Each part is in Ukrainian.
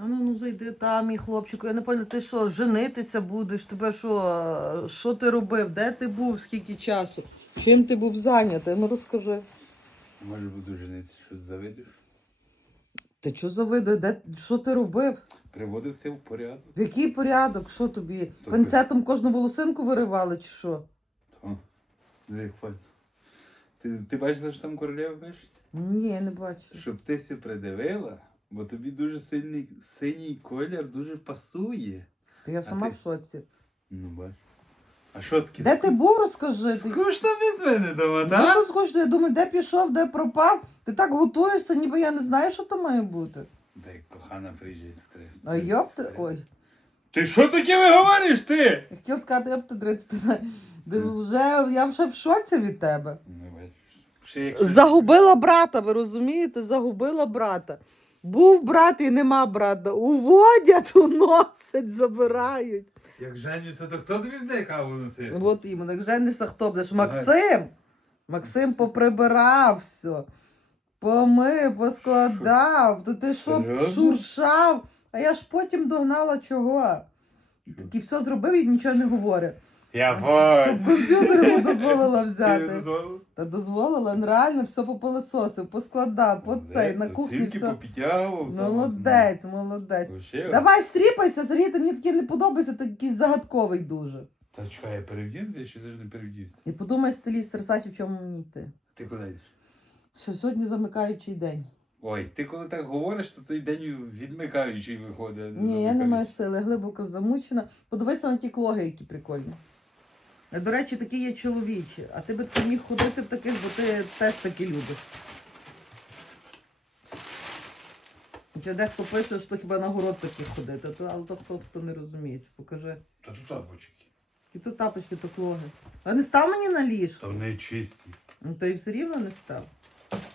А ну, ну зайди там, мій хлопчику. Я не пам'ятаю, ти що, женитися будеш? Тебе що? Що ти робив? Де ти був? Скільки часу? Чим ти був зайнятий? Ну розкажи. Може буду женитися, щось завидиш. Ти що завидує? Де що ти робив? Приводив все в порядок. В який порядок? Що тобі? Так, Пинцетом кожну волосинку виривали чи що? Як факт. Ти, ти бачила, що там королева пише? Ні, я не бачу. Щоб ти се придивила, бо тобі дуже сильний синій колір дуже пасує. Та я сама ти? в шоці. Ну бач. А що таке? Де ти був, розкажи? Скучно без мене дома, так? то скучно, я думаю, де пішов, де пропав. Ти так готуєшся, ніби я не знаю, що то має бути. Та як кохана приїжджає скрив. А йопти, ой. Ти що таке ви говориш ти? Я хотів сказати, 30. Ти вже, я вже в шоці від тебе. Ну бачиш. Ще якщо- Загубила брата, ви розумієте? Загубила брата. Був брат і нема брата. Уводять, уносять, забирають. Як женюся, то хто тобі буде каву носити? От іменно, як женишся, хто будеш? Максим! Максим поприбирав все. Помив, поскладав. То ти що Серйозно? шуршав? А я ж потім догнала чого. Такий все зробив і нічого не говорить. Я Щоб комп'ютер йому дозволила взяти. Та дозволила, він реально все попилисосив, поскладав, по цей, на кухні Оцінки все. попідтягував. Молодець, молодець. Вообще. Давай стріпайся, Сергій, ти мені такий не подобається, ти якийсь загадковий дуже. Та чекай, я перевдівся, я ще навіть не перевдівся. І подумай, стиліст Серсачі, в чому мені йти. Ти куди йдеш? Що сьогодні замикаючий день. Ой, ти коли так говориш, то той день відмикаючий виходить. а Ні, я не маю сили, глибоко замучена. Подивися на ті клоги, які прикольні. До речі, такі є чоловічі, а ти би ти міг ходити в таких, бо ти теж такі любиш. Чи дехто пише, що хіба на город таких ходити, то, але то хто, хто не розуміється, покажи. Та тут тапочки. І то тапочки, то клоги. А не став мені на ліжко? Та вони чисті. Ну, то і все рівно не став.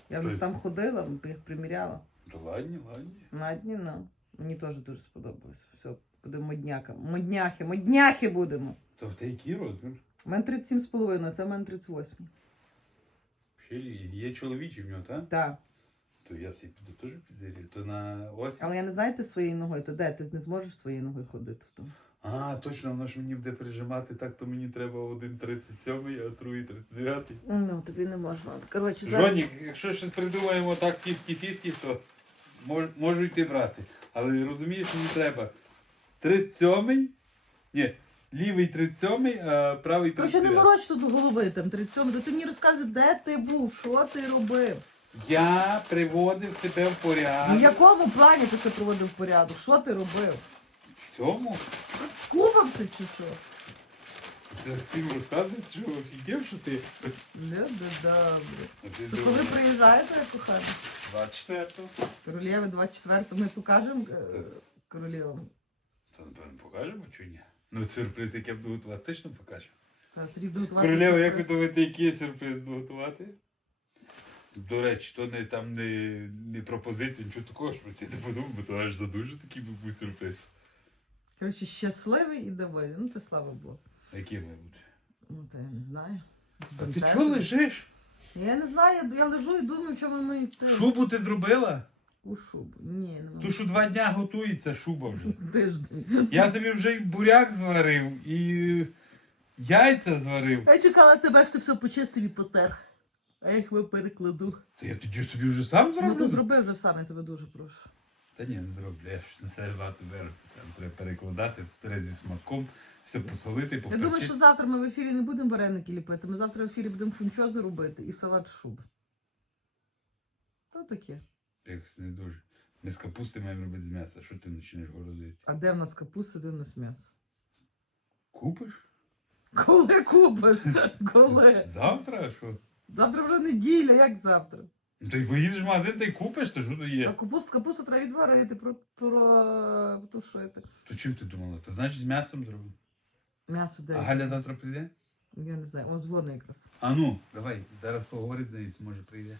Я б там ходила, їх приміряла. Та ладні, ладні. На дні, ну. Мені теж дуже сподобалось. Все, будемо модняка. Модняхи, модняхи будемо. То в який розмір? У мене 37,5, це в мене 38. Ще є чоловічий в нього, так? Так. То я собі піду теж підзирю. То на ось. Але я не знаю, ти своєю ногою, то де? Ти не зможеш своєю ногою ходити в тому. А, точно, воно ж мені буде прижимати, так то мені треба один 37, а другий 39. Ну, тобі не можна. Коротше, зараз... Жонік, якщо щось придумаємо так 50-50, то мож, можу йти брати. Але розумієш, мені треба 37, ні, лівий 37, а правий Коротше, не мороч тут голови там 37, то ти мені розказуєш, де ти був, що ти робив. Я приводив себе в Ну, в якому плані ти це проводив в порядок? Що ти робив? В цьому? Скупався чи що? Ти всім розказуєш, що офігів, що ти. Не, да, добре. А ти То думаєш, коли приїжджаєте, кохана? 24-го? Королєви 24 ми покажемо е, королєвам. То, напевно, покажемо чи ні? Ну, сюрприз, як я буду готувати, точно покажемо. Та Королева, як ви думаєте, який сюрприз буду готувати? До речі, то не там не, не пропозиція, нічого такого, що я не подумав, бо то аж задуже такий був сюрприз. Коротше, щасливий і довольний. Ну, та слава Богу. Який має бути? Ну, та я не знаю. А ти чого лежиш? Я не знаю, я, я лежу і думаю, чому ми. Шубу ти зробила? У шубу. Ні, не Ту, можу. що два дня готується шуба вже. Тиждень. Я тобі вже і буряк зварив, і яйця зварив. Я чекала тебе, що ти все почистив і потер. А я їх перекладу. Та я тоді собі вже сам Ну, то зроблю. зроби вже сам, я тебе дуже прошу. Та ні, не зроблю. Я ж на себе багато беру. Там треба перекладати, треба зі смаком, все посолити, Я думаю, що завтра ми в ефірі не будемо вареники ліпити. Ми завтра в ефірі будемо фунчози робити і салат шуб. То таке. Якось не дуже. Ми з капусти маємо робити з м'яса. Що ти почнеш городити? А де в нас капуста, де в нас м'ясо? Купиш? Коли купиш? Коли? Завтра що? Завтра вже неділя, як завтра? Ну й поїдеш в магазин та й купиш, то що то А є? капусту, треба відварити, про, про. То чим ти думала? То значить з м'ясом зробив. М'ясо де? А Галя завтра прийде? Я не знаю, он дзвонить якраз. А ну, давай, зараз поговорити з нею, може прийде.